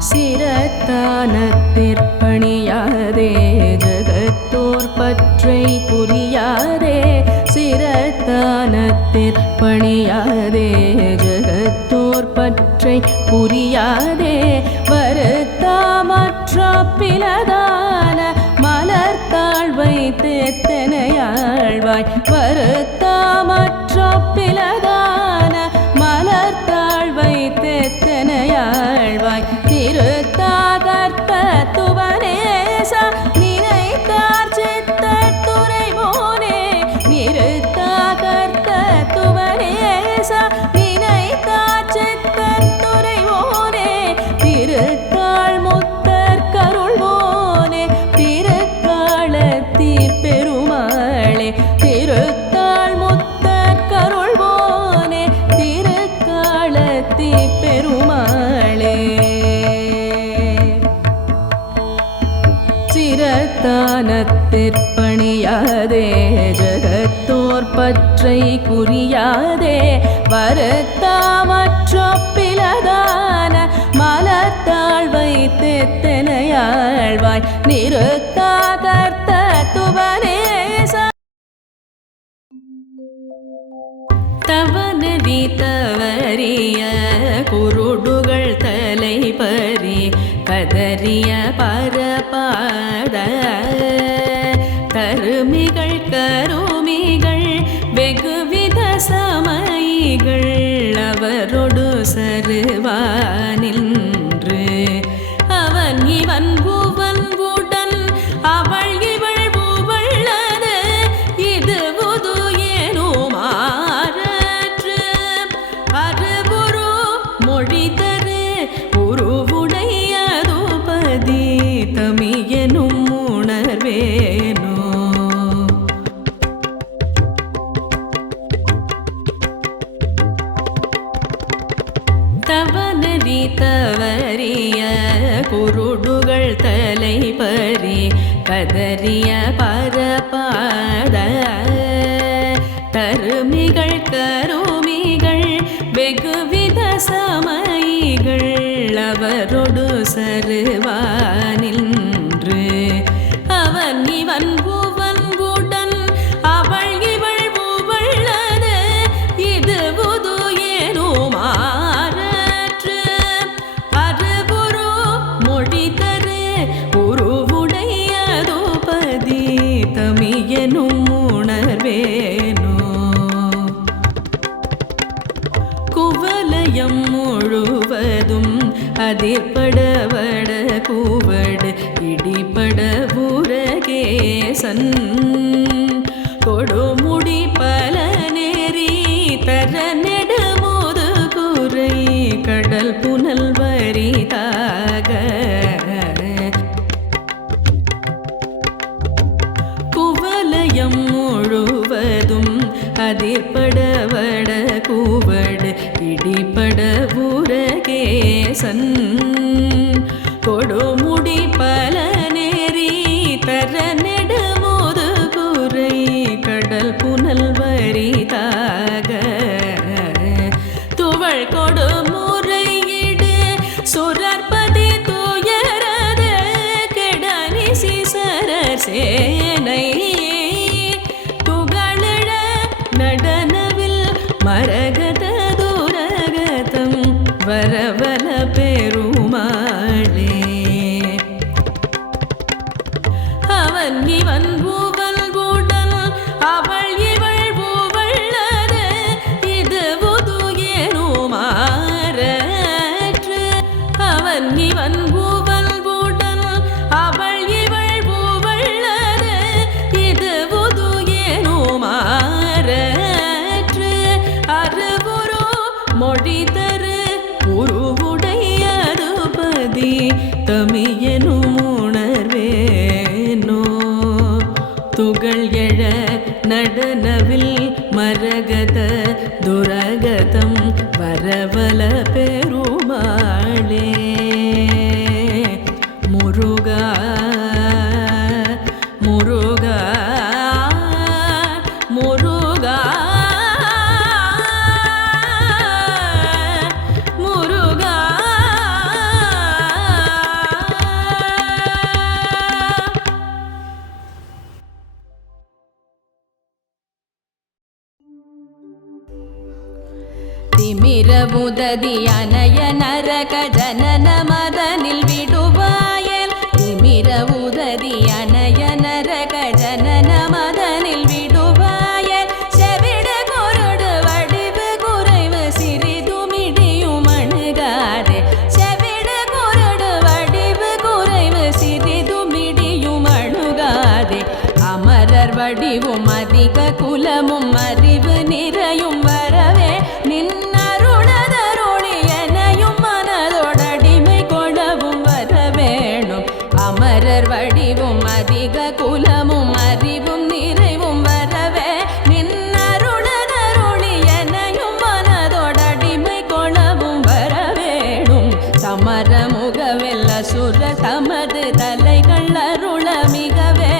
சிரத்தானத்திற்பணியாதே ஜகத்தோர் பற்றை புரியாதே சிரத்தானத்திற்பணியாதே ஜகத்தோர் பற்றை புரியாதே வருத்தாமற்ற பிளதான மலர்த்தாள் வைத்தெத்தனையாழ்வாய் வருத்தாமற்ற பிளதான மலர்த்தாள் வைத்தெத்தனையாழ்வாய் திருத்தாகர்த்த துவனேச நினைத்தார் சித்தத்துறை போனே நிறுத்தாகர்த்த துவனேச நினைத்தார் சித்தத்துறை போனே திருத்தாள் முத்தர் கருள்வோனே திருக்காலத்தீர் பெருமாளே திருத்தாள் முத்தர் கருள்வோனே திருக்காலத்தீர் பெருமாளே சிரத்தானத்திற்பணியாதே ஜகத்தோர் பற்றை குறியாதே வருத்தாமற்ற பிளதான மலர்த்தாள் வைத்தெத்தனையாழ்வாய் நிறுத்தாகர்த்த துவனேச தவநதி தவறிய குருடுகள் தலை பறி கதறிய பரபாத கருமிகள் கருமிகள் வெகுவித சமயிகள் அவரொடு சருவானின்று அவன் இவன் புவன் உடன் அவள் இவள் புவள்ளது இது புது ஏனுமாறு அறுபுரு மொழி தரு உருவுடையதுபதி தமியனும் உணர்வேனோ தவநதி தவறிய குருடுகள் தலை பறி கதறிய பரபாத கருமிகள் கருமிகள் வெகுவித சமயிகள் அவரொடு சருவானின்று அவன் இவன் புவன் உடன் அவள் இவள் புவள்ளது இது புது ஏனுமாறு அறுபுரு மொழி தரு உருவுடையதுபதி தமியனும் உணர்வேனோ குவலயம் முழுவதும் அதிர்படவட கூவடு இடிபட ஊரகேசன் கொடுமுடி பல நேரி தர நெடுமுது குறை கடல் புனல் வரிதாக குவலயம் முழுவதும் அதிர்படவட கூவடு இடிபட ஊரகேசன் கொடுமுடி பல நேரி தர நெடுமுது குறை கடல் புனல் வரிதாக துவள் கொடுமுறையிடு சுரற்பதி துயரது கெடனி சிசரர் சேனை துகளழ நடனவில் மரகத துரகதம் வரவல பெருமாளே அவன் இவன் புவன் உடன் அவள் இவள் புவள்ளது இது புது ஏனுமாறு அவன் இவன் புவன் உடன் அவள் இவள் புவள்ளது இது புது ஏனுமாறு அறுபுரு மொழி தரு உருவுடையதுபதி தமியனும் உணர்வேனோ துகள் எழ நடனவில் மரகத துரகதம் வரவல பெருமாளே முருகா முருகா முருகா முருகா உததி அனய நரக ஜனன மதனில் விடுவாயல் திமிர உததி அனய நரக ஜனன மதனில் விடுவாயல் செவிட குருடு வடிவு குறைவு சிறிதுமிடியும் அணுகாதே செவிட குருடு வடிவு குறைவு சிறிதுமிடியும் அணுகாதே அமரர் வடிவும் அதிக குலமும் அறிவு நிறையும் வரவே நின்னருளதருளி எனையும் மனதோடடிமை கொடவும் வரவேணும் அமரர் வடிவும் அதிக குலமும் அறிவும் நிறைவும் வரவே நின்னருளதருளி எனையும் மனதோடடிமை கொடவும் வரவேணும் சமர முகவெல்ல சுர தமது தலைகள் அருள மிகவே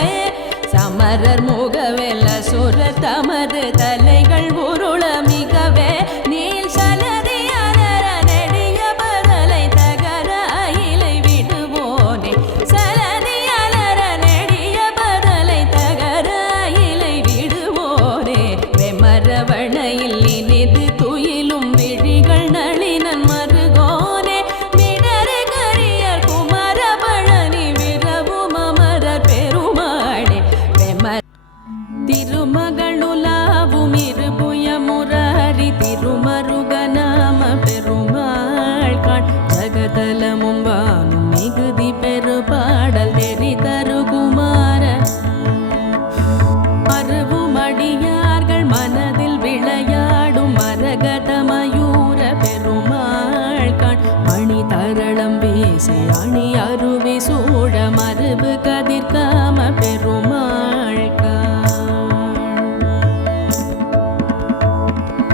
சமரர் முகவெல்ல சுர தமது தலைகள் உருள மிகவே நீல் சலதி அலர நெடிய பதலை தகர அயிலை விடுவோனே சலதி அலர நெடிய பதலை தகர அயிலை விடுவோனே வெமரவணையில் இனிது துயிலும் விழிகள் நளினன் மருகோனே மிடறு கரியர் குமர பழனி விரவும் அமரர் பெருமாளே திருமகளுலாவும் இருபுய முராரி திருமருக நாம பெருமாள் காண் ஜகதலமும் வானும் மிகுதி பெருபாடல் தெரி தருகுமார மறுவும் அடியார்கள் மனதில் விளையாடும் மரகத மயூர பெருமாள் காண் மணி தரளம் வீசி அணி அருவி சூழ மறுவு கதிர்காம பெருமாள்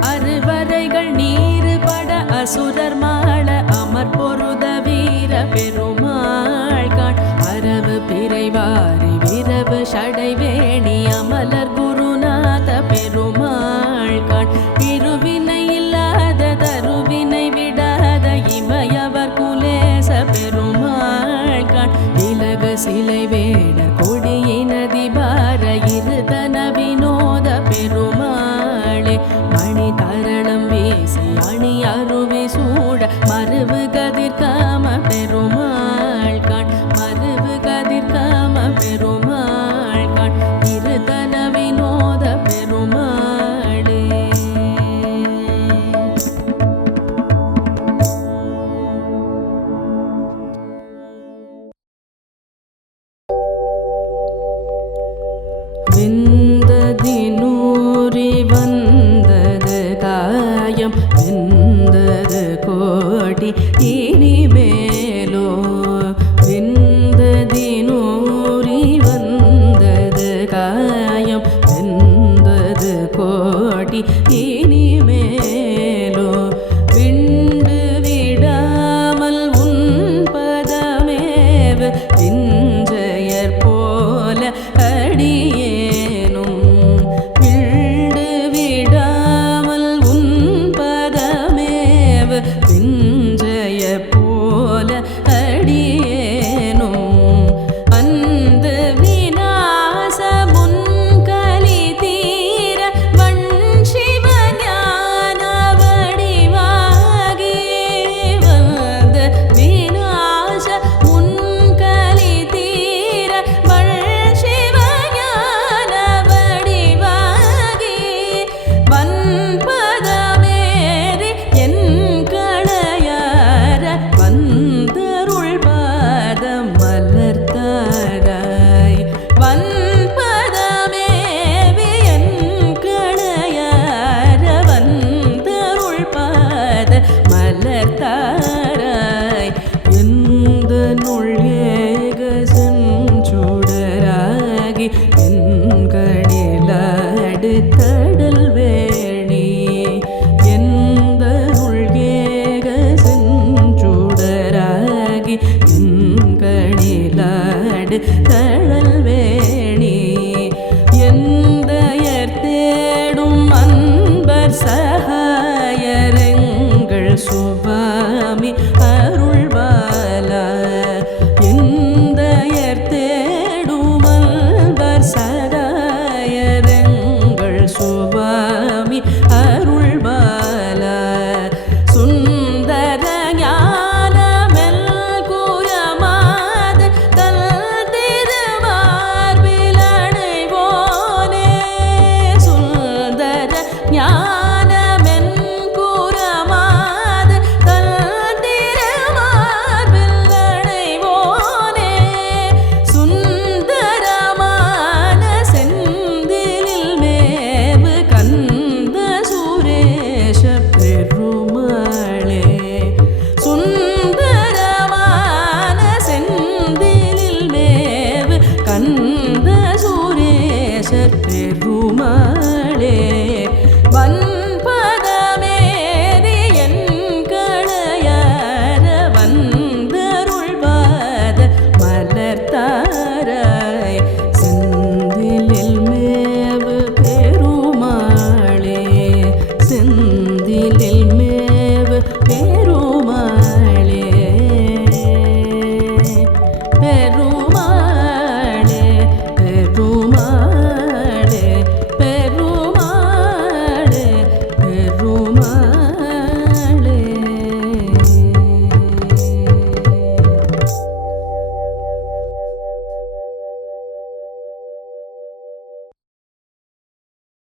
அறுவரைகள் நீரு பட அசுரர் மாள அமர் பொருத வீர பெருமாள் காண் அரவு பிறைவாரி விரவு சடைவேணி அமலர் குருநாத பெருமாள் காண் இருவினை இல்லாத தருவினை விடாத இமயவர் குலேச பெருமாள் காண் இலகு சிலை வேட கொடியினதி பார இருதன வினோத பெருமாளே மணி தரணம் வீசி அணி அருவி சூட மறுவு கதிர்காம பெருமாள் காண் மறுவு கதிர்காம பெருமாள் காண் இருதன வினோத பெருமாளே வெந்ததினூரி வந்தது காயம் வெந்தது கோடி இனிமேலோ வெந்ததினூரி வந்தது காயம் வெந்தது கோடி இனிமேலோ விண்டு விடாமல் உன் பதமேவ விஞ்சயர் போல அடியேனும் விண்டு விடாமல் உன் பதமேவ விஞ்சய போல அடியேனும் அந்த விநாச முன்கலி தீர வண் சிவஞான வடிவாகி வந்த விநாச முன்கலி தீர வண் சிவஞான வடிவாகி வன்பதமேறி என் களையார வந்தருள் பாதம் மலர்த்தாராய் வன்பதமேவி என் களையார வந்தருள் பாத மலர்த்தாராய் எந்த நுள் ஏக செஞ்சுடராகி என் கணிலாடு தடல் வேணி எந்த நுள் ஏக செஞ்சுடராகி என் கணிலாடு தடல்